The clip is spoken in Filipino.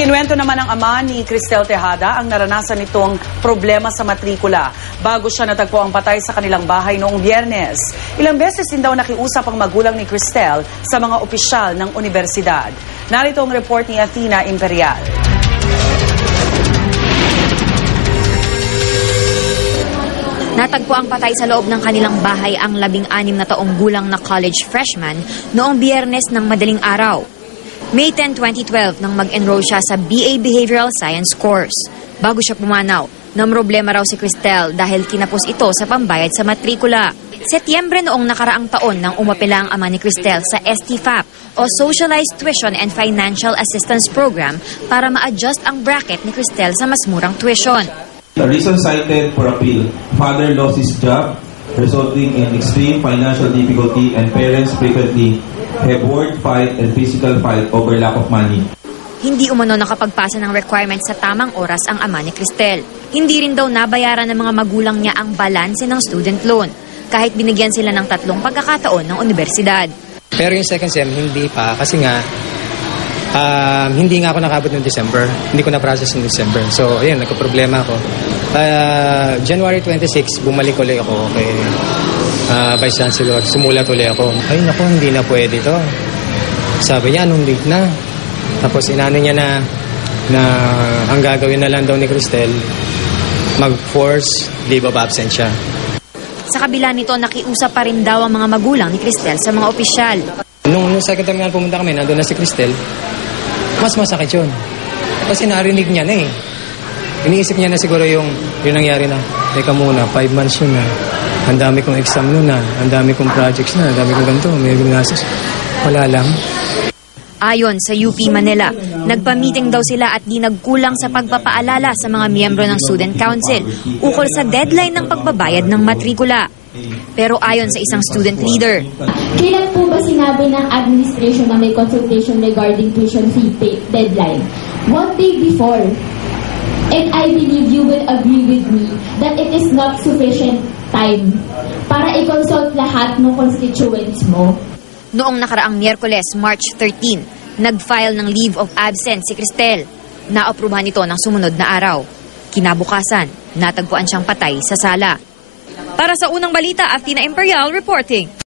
Ikinuwento naman ng ama ni Cristel Tejada ang naranasan nitong problema sa matrikula bago siya natagpo ang patay sa kanilang bahay noong Biyernes. Ilang beses din daw nakiusap ang magulang ni Cristel sa mga opisyal ng universidad. Narito ang report ni Athena Imperial. Natagpo ang patay sa loob ng kanilang bahay ang 16 na taong gulang na college freshman noong Biyernes ng madaling araw. May 10, 2012 nang mag-enroll siya sa BA Behavioral Science course. Bago siya pumanaw, namroblema raw si Cristel dahil kinapos ito sa pambayad sa matrikula. Setyembre noong nakaraang taon nang umapela ang ama ni Cristel sa STFAP o Socialized Tuition and Financial Assistance Program para ma-adjust ang bracket ni Cristel sa mas murang tuition. The reason cited for appeal, father lost his job, resulting in extreme financial difficulty, and parents frequently have word fight and physical fight over lack of money. Hindi umano nakapagpasa ng requirements sa tamang oras ang ama ni Cristel. Hindi rin daw nabayaran ng mga magulang niya ang balanse ng student loan, kahit binigyan sila ng 3 pagkakataon ng universidad. Pero yung second sem, hindi pa kasi nga hindi nga ako nakabot ng December. Hindi ko na-process ng December. So, ayun, nagka-problema ako. January 26, bumalik ulit ako kay Vice Chancellor. Sumulat ulit ako. Ay, naku, hindi na pwede to. Sabi niya, anong date na? Tapos inano niya na ang gagawin na lang daw ni Cristel, mag-force leave of absence siya. Sa kabila nito, nakiusap pa rin daw ang mga magulang ni Cristel sa mga opisyal. Nung second time nga pumunta kami, nandun na si Cristel, mas masakit yun. Kasi narinig niya na eh. Iniisip niya na siguro yung nangyari na, teka muna, 5 months yun na. Ang dami kong exam nun na, ang dami kong projects na, ang dami kong ganito, may gymnastics. Wala lang. Ayon sa UP Manila, nagpa-meeting daw sila at di nagkulang sa pagpapaalala sa mga miyembro ng Student Council ukol sa deadline ng pagbabayad ng matrikula. Pero ayon sa isang student leader, kailan po ba sinabi ng administration na may consultation regarding tuition fee deadline? 1 day before. And I believe you will agree with me that it is not sufficient time para i-consult lahat ng constituents mo. Noong nakaraang Miyerkules, March 13, nag-file ng leave of absence si Cristel. Naaprubahan ito ng sumunod na araw. Kinabukasan, natagpuan siyang patay sa sala. Para sa unang balita, Athena Imperial reporting.